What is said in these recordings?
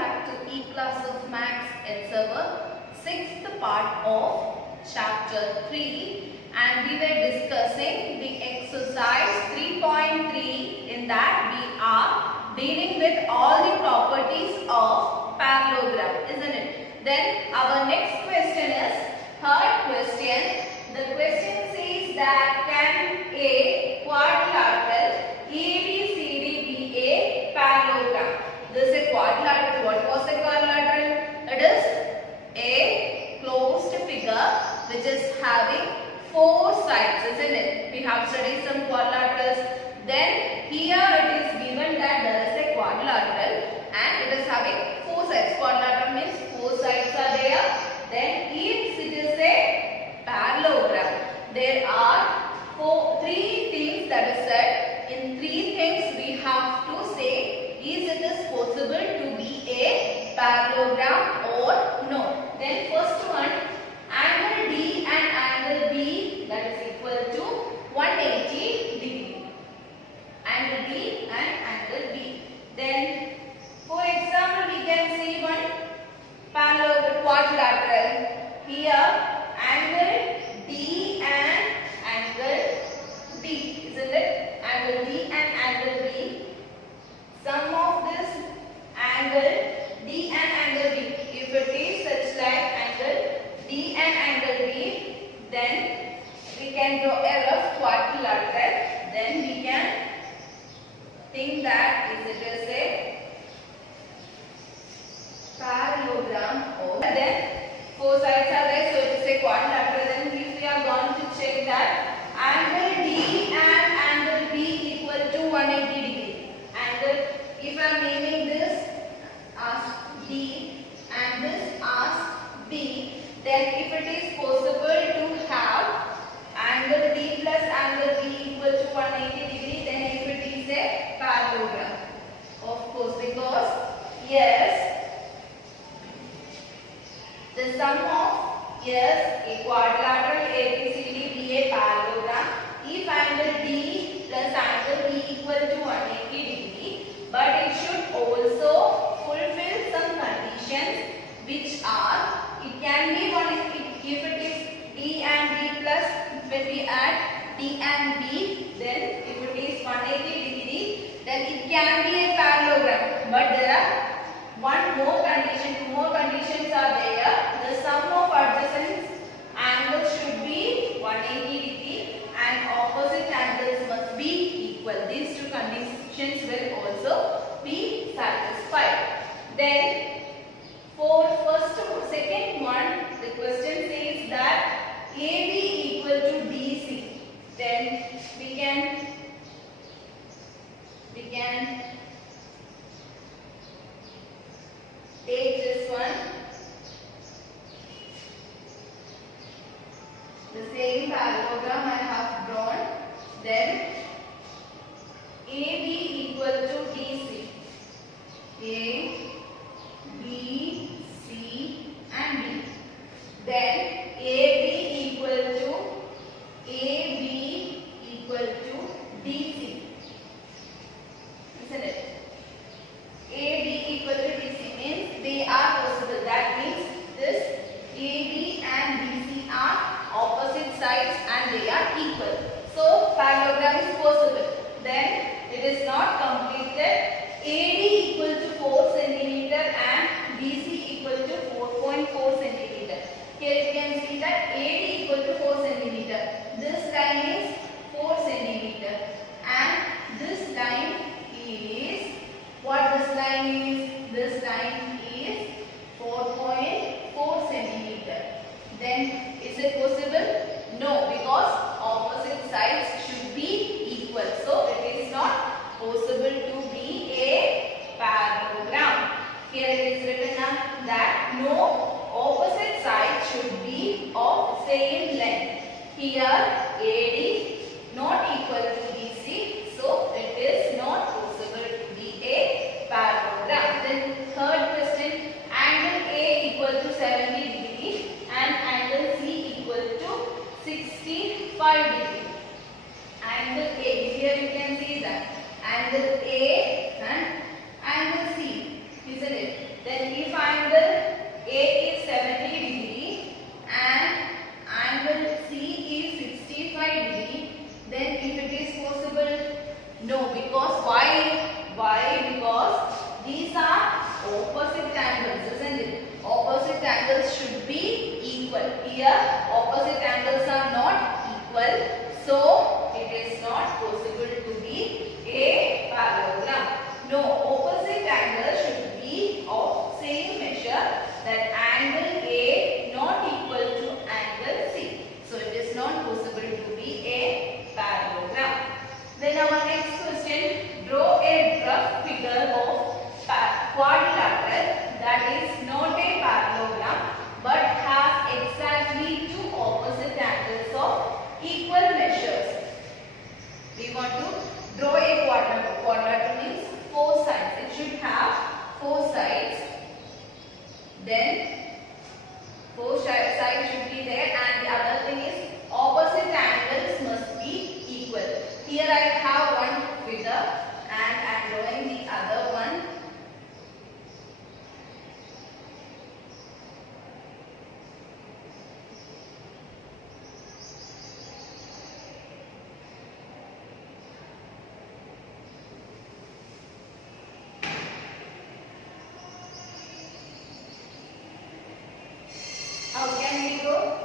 back to E-Class of Maths. It's our 6th part of chapter 3 and we were discussing the exercise 3.3. In that we are dealing with all the properties of parallelogram, isn't it? Then our next question is third question. The question says that can a quadrilateral ABCD be a parallelogram? This is a quadrilateral. What was a quadrilateral? It is a closed figure which is having 4 sides, isn't it? We have studied some quadrilaterals. Then here it is given that there is a quadrilateral and it is having 4 sides. Quadrilateral means 4 sides are there. Then if it is a parallelogram, there are 3 things that is said. In 3 things we have to say is it is possible to be a parallelogram or no. Then first one, angle D and angle B that is equal to 180 degree. Angle D and angle B. Then for example we can see one parallelogram quadrilateral. Here angle D and angle B, isn't it? Angle D and angle B. Sum of this angle D and angle B. If it is such like angle D and angle B, then we can draw a rough quadrilateral. Then we can think that it is a parallelogram or then 4 sides are there, so it is a quadrilateral. Then if we are going to check that angle D and angle B equal to 180 degree. Angle, if I am naming this as D and this as B, then if it is possible to have angle D plus angle B equal to 180 degree, then if it is a parallelogram. Of course, because yes, the sum of a quadrilateral ABCD be a parallelogram if angle D plus angle B equal to 180 degree, but it should also fulfill some conditions which are, it can be one if it is D and D plus, when we add D and B, then if it is 180 degree, then it can be a parallelogram. But there are two more conditions are there. The sum of adjacent angles should be 180 degree and opposite angles must be equal. These 2 conditions will also be satisfied. Then for second one, the question says that AB equal to BC. Then we can take this one, the same parallelogram I have drawn. Then AB equal to DC. A, B, C and D. Then AB equal to DC. Isn't it? AB equal to DC means they are possible. That means this AB and BC are opposite sides and they are equal. So parallelogram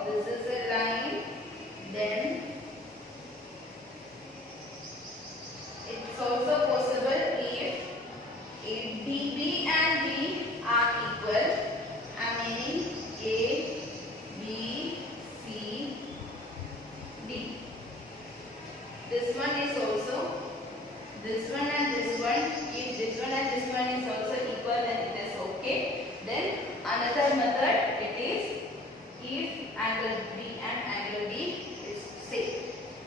this is a line, then it's also possible if B and B are equal, I mean A, B, C, D. This one is also, this one and this one, if this one and this one is also equal, then it is okay. Then another method, it is if angle B and angle D is same.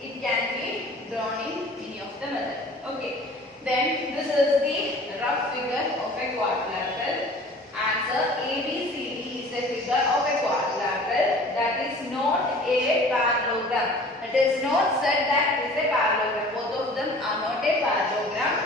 It can be drawn in any of the method. Okay. Then this is the rough figure of a quadrilateral. Answer ABCD is a figure of a quadrilateral. That is not a parallelogram. It is not said that it is a parallelogram. Both of them are not a parallelogram,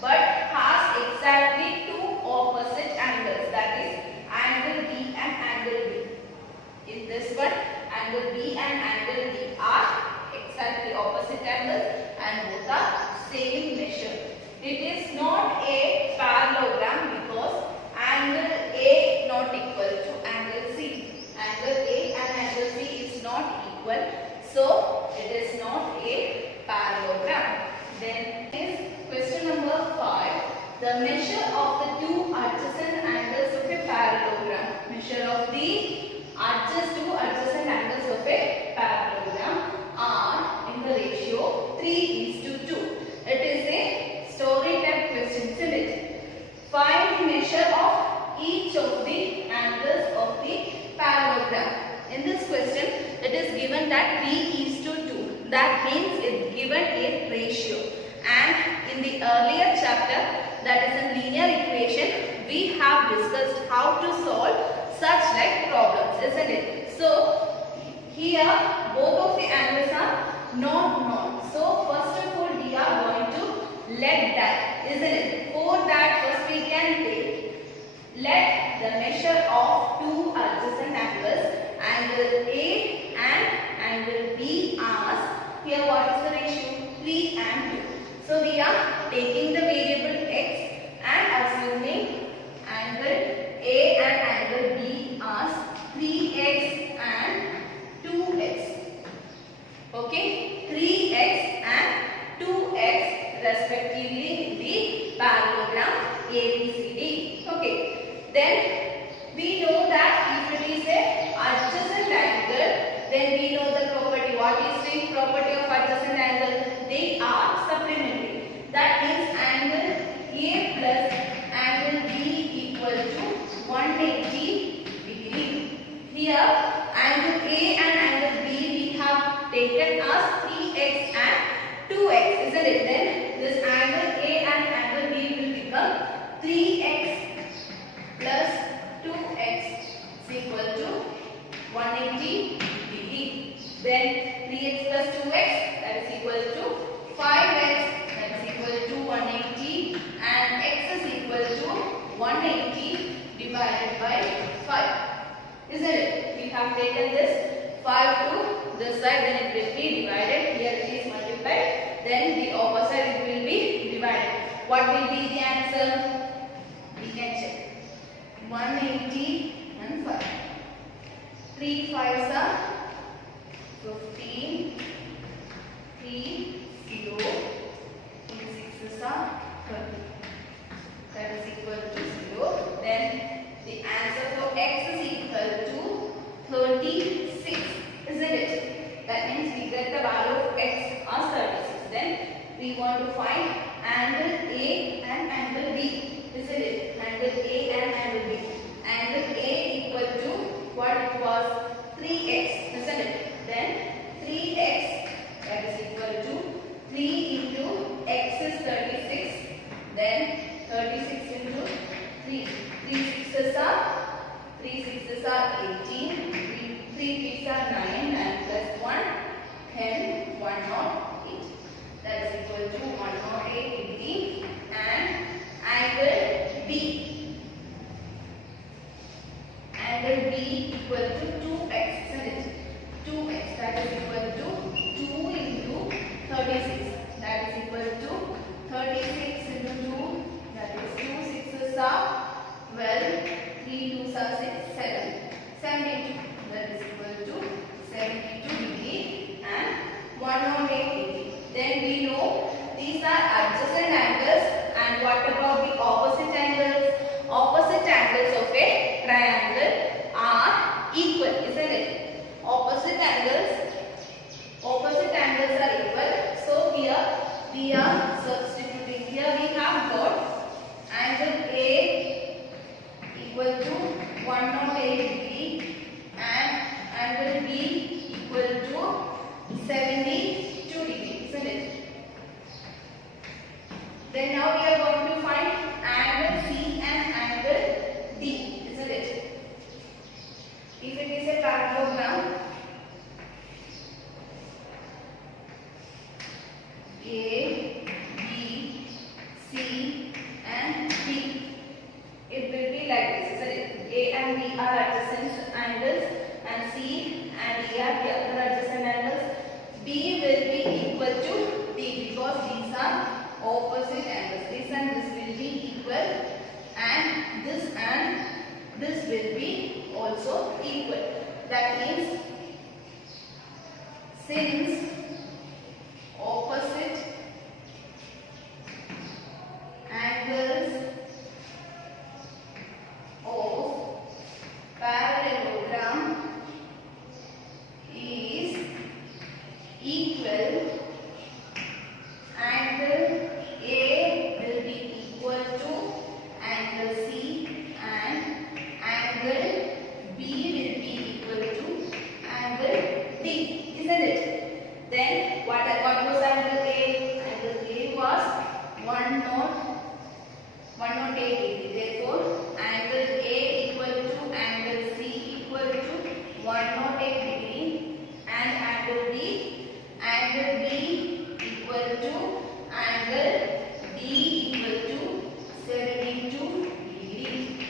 but has exactly two opposite angles. That is angle B and angle D. In this one, angle B and angle D are exactly opposite angles and both are same measure. It is not a parallelogram because angle A not equal to angle C. Angle A and angle C is not equal, so it is not a parallelogram. Then is question number 5. The measure of the two adjacent angles of a parallelogram. Measure of the two adjacent angles of a parallelogram are in the ratio 3:2. It is a story type question, isn't it? Find the measure of each of the angles of the parallelogram. In this question, it is given that 3:2. That means it is given a ratio. And in the earlier chapter, that is a linear equation, we have discussed how to solve such like problems, isn't it? So here both of the angles are not known. So first of all we are going to let that, isn't it? For that first we can take, let the measure of two adjacent angles, angle A and angle B as, here what is the ratio? 3 and 2. So we are taking the variable x and assuming angle A and angle B as 3x and 2x. Okay, 3x and 2x respectively in the parallelogram ABCD. Okay, then we know that if it is a adjacent angle, then we know the property. What is the property of adjacent angle? They are supplementary. That means angle A plus angle B equal to 180 degree. Here angle A and angle B we have taken as 3x and 2x, isn't it? Then this angle A and angle B will become 3x plus 2x is equal to 180 degree. Then 3x plus 2x, that is equal to 5x, that is equal to 180, and x is equal to 180 divided by 5. Isn't it? We have taken this 5 to this side, then it will be divided. Here it is multiplied, then the opposite it will be divided. What will be the answer? We can check. 180 and 5. 3 5s are 15. 3 0. 3 6s are 30. That is equal to 0. Then the answer for x is equal to 36, isn't it? That means we get the value of x as 36. Then we want to find angle A and angle B, isn't it? Angle A and angle B. Angle A equal to what it was? 3x, isn't it? Then 3x, that is equal to 3 into x is 36. Then 36 into 3. 3 6s are 18. 3 3s are 9 and plus 1 10 108. That is equal to 108 degree and got angle A equal to 108 degree and angle B equal to 72 degree, isn't it? Then now we are going to find angle C and angle D, isn't it? If it is a parallelogram, A, B, C and D, it will be like this, isn't it? A and B are adjacent angles and C and D are the other adjacent angles. B will be equal to D because these are opposite angles. This and this will be equal and this will be also equal. That means since opposite angles of parallelogram is equal, angle A will be equal to angle C and angle B will be equal to angle D, isn't it? Then what was angle A? Angle A was 108 degree. Therefore, angle A equal to angle C equal to 108 degree and angle B equal to angle D equal to 72 degree.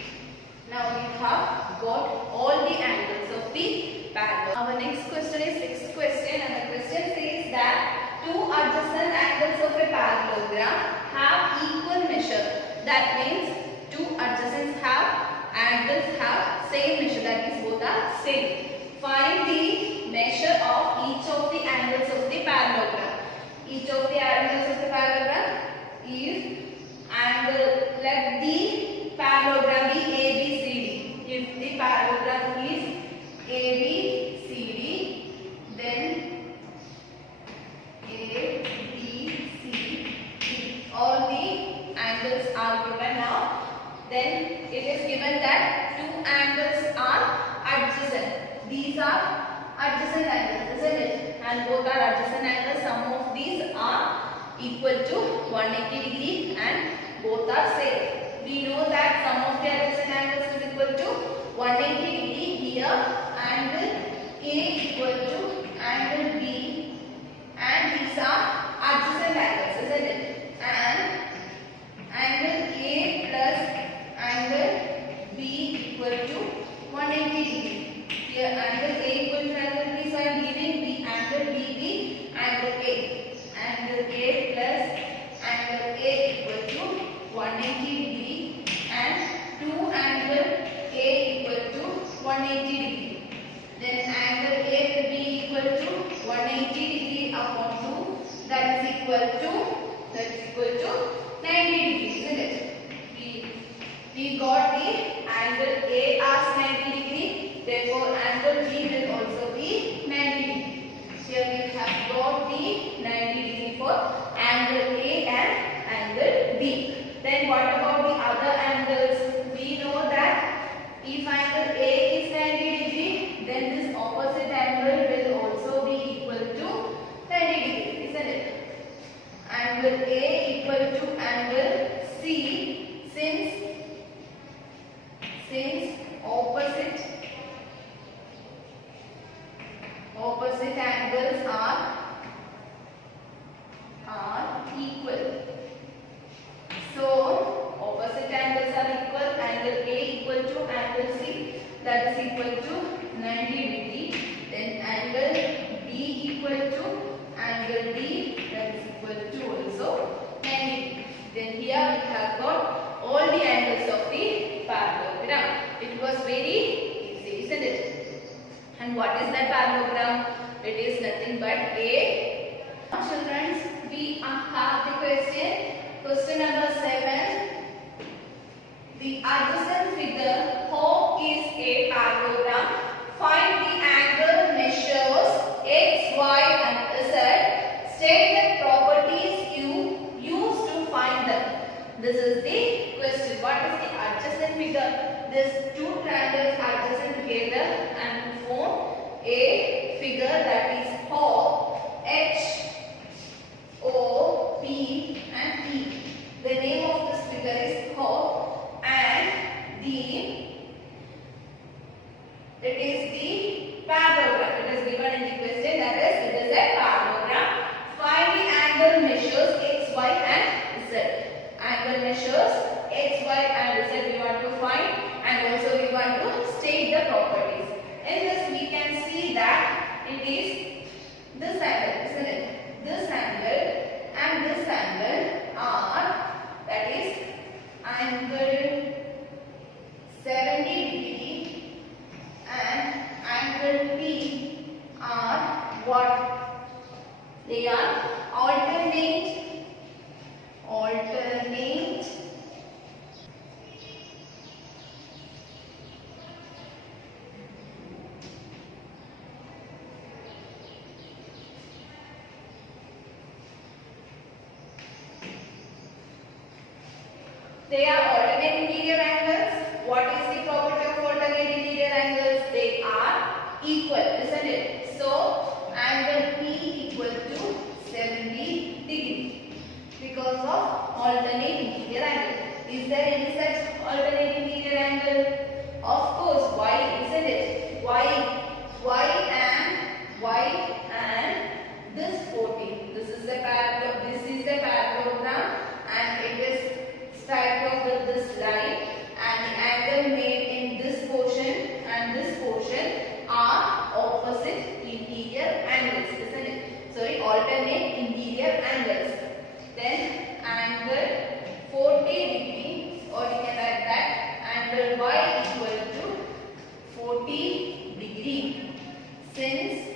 Now we have got all the angles of the parallel. Our next question is sixth question, and the question says that two adjacent angles of a parallelogram have equal measure. That means two adjacent angles have same measure, that is both are same. Find the measure of each of the angles of the parallelogram. Each of the angles of the parallelogram is angle, let the parallelogram be ABCD. If the parallelogram is ABCD, then ABCD, all the angles are given now. Then it is given that two angles are adjacent. These are adjacent angles, isn't it? And both are adjacent angles. Sum of these are equal to 180 degree and both are same. We know that sum of the adjacent angles is equal to 180 degree. Here angle A equal to angle B and these are adjacent angles, isn't it? And angle A plus angle B equal to 180 degree. Here angle A equal to angle B, so I am giving the angle B the angle A. Angle A plus angle A equal to 180 degree and two angle A equal to 180 degree. Then angle A will be equal to 180 degree upon 2, that is equal to 90 degree, isn't it? We got the angle A as 90 degree, therefore angle B will also be 90 degree. Here we have got the 90 degree for angle A and angle B. Then what about the other angles? We know that if angle A is 90 degree, then this opposite angle will also be equal to 90 degree, isn't it? Angle A equal to angle C, since opposite angles are equal. So opposite angles are equal. Angle A equal to angle C, that is equal to 90 degree. Then angle B equal to angle D, that is equal to also 90 degree. Then here we have got all the angles of the parallelogram. It was very easy, isn't it? And what is that parallelogram? It is nothing but a. Children, we have the question number 7. The adjacent figure O is a parallelogram. Find the angle measures x, y and z. State the properties you use to find them. This is the question. What is the adjacent figure? These two triangles are adjacent together and form a figure that is called H, O, P and P. The name of this figure is called, and it is the parallelogram. It is given in the question, that is, it is a parallelogram. Find the angle measures x, y and z. Angle measures x, y and z we want to find, and also we want to state the properties. In this we can see that it is this angle, isn't it? This angle and this angle are, that is, angle 70 degree and angle P are what? They are alternate. They are alternate interior angles. What is the property of alternate interior angles? They are equal, isn't it? So, angle P equal to 70 degree because of alternate interior angle. Is there any such alternate interior angle? Of course, y, isn't it? Y and this 40. This is a parallelogram, and it is straight over this line, and the angle made in this portion and this portion are opposite interior angles, isn't it? Sorry, alternate interior angles. Then angle 40 degree, or you can write that angle y equal to 40 degree. Since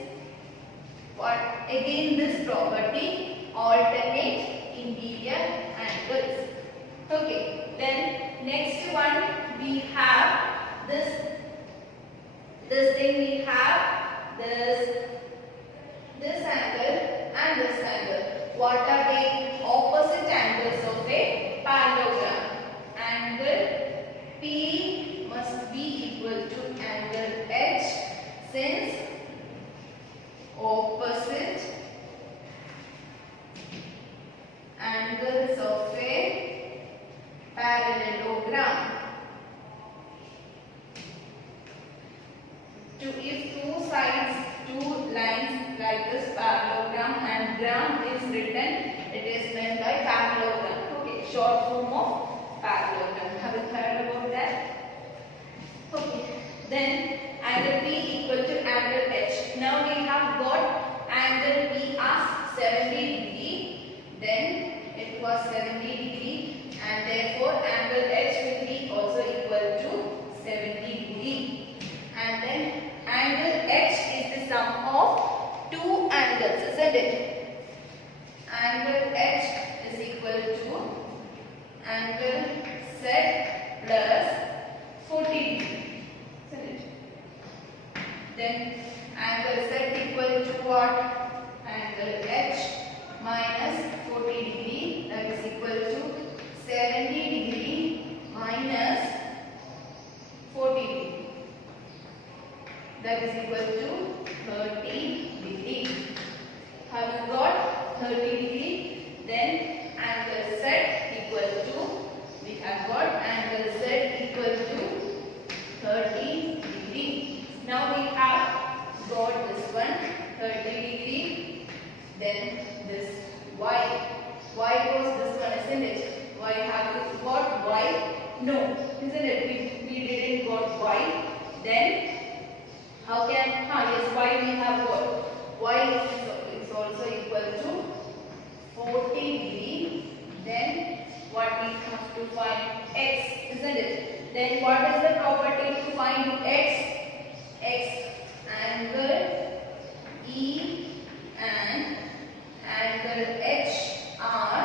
what? Again this property, alternate interior angles. Okay, then next one we have this thing, we have this angle and this angle. What are they? Opposite angles of a parallelogram. Angle P must be equal to angle H, since opposite angles of a parallelogram. If two sides, two lines like this parallelogram, and gram is written, it is meant by parallelogram. Okay, short form of parallelogram. Have you heard about that? Okay, then angle P equal to angle H. Now we have got angle P as 70 degree. Then it was 70 degree, and therefore angle H will be also equal to 70 degree. And then angle H is the sum of two angles, isn't it? Angle H is equal to angle Z plus 40 degree, isn't it? Then angle Z equal to what? Angle H minus 40 degree, that is equal to 70 degree minus 40 degree. That is equal to 30 degree. Have you got 30 degree? Then angle Z equal to, we have got angle Z equal to 30 degree. Now we have got this one 30 degree. Then this Y. Y was this one, isn't it? Y, have you got Y? No, isn't it? We didn't got Y. Then how can, yes, Y we have got. Y is also equal to 40 degree. Then what we have to find? X, isn't it? Then what is the property to find X? X, angle E and angle H are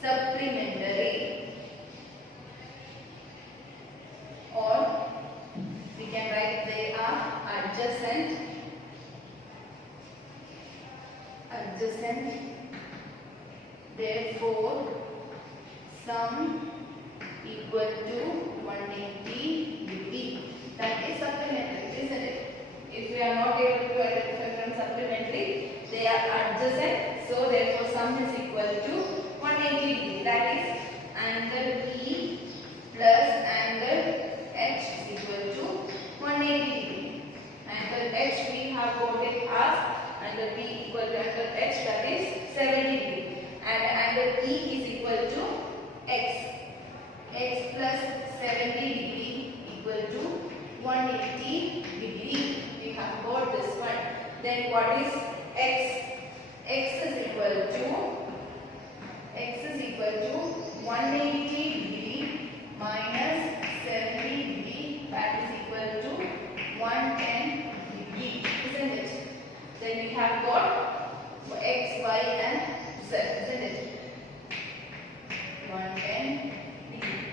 supplementary, or we can write they are adjacent. Therefore sum 1 equal to 180 degree. That is supplementary, isn't it? If we are not able to identify from supplementary, they are adjacent. So therefore sum is equal to 180 degree. That is angle E plus angle H is equal to 180 degree. Angle H we have got it as angle B equal to angle H, that is 70 degree. And angle E is equal to X. X plus 70 degree equal to 180 degree. We have got this one. Then what is X? X is equal to 180 degree minus 70 degree, that is equal to 110 degree, isn't it? Then we have got X, Y and Z, isn't it? 110 degree.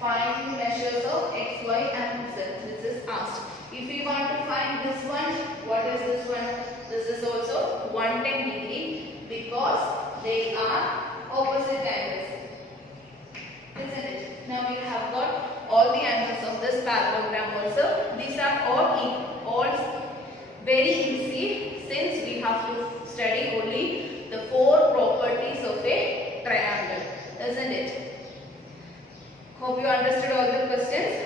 Find the measures of X, Y and Z. This is asked. If we want to find this one, what is this one? This is also 110 degree because they are opposite angles, isn't it? Now we have got all the angles of this parallelogram also. These are all very easy since we have to study only the 4 properties of a triangle, isn't it? Hope you understood all the questions.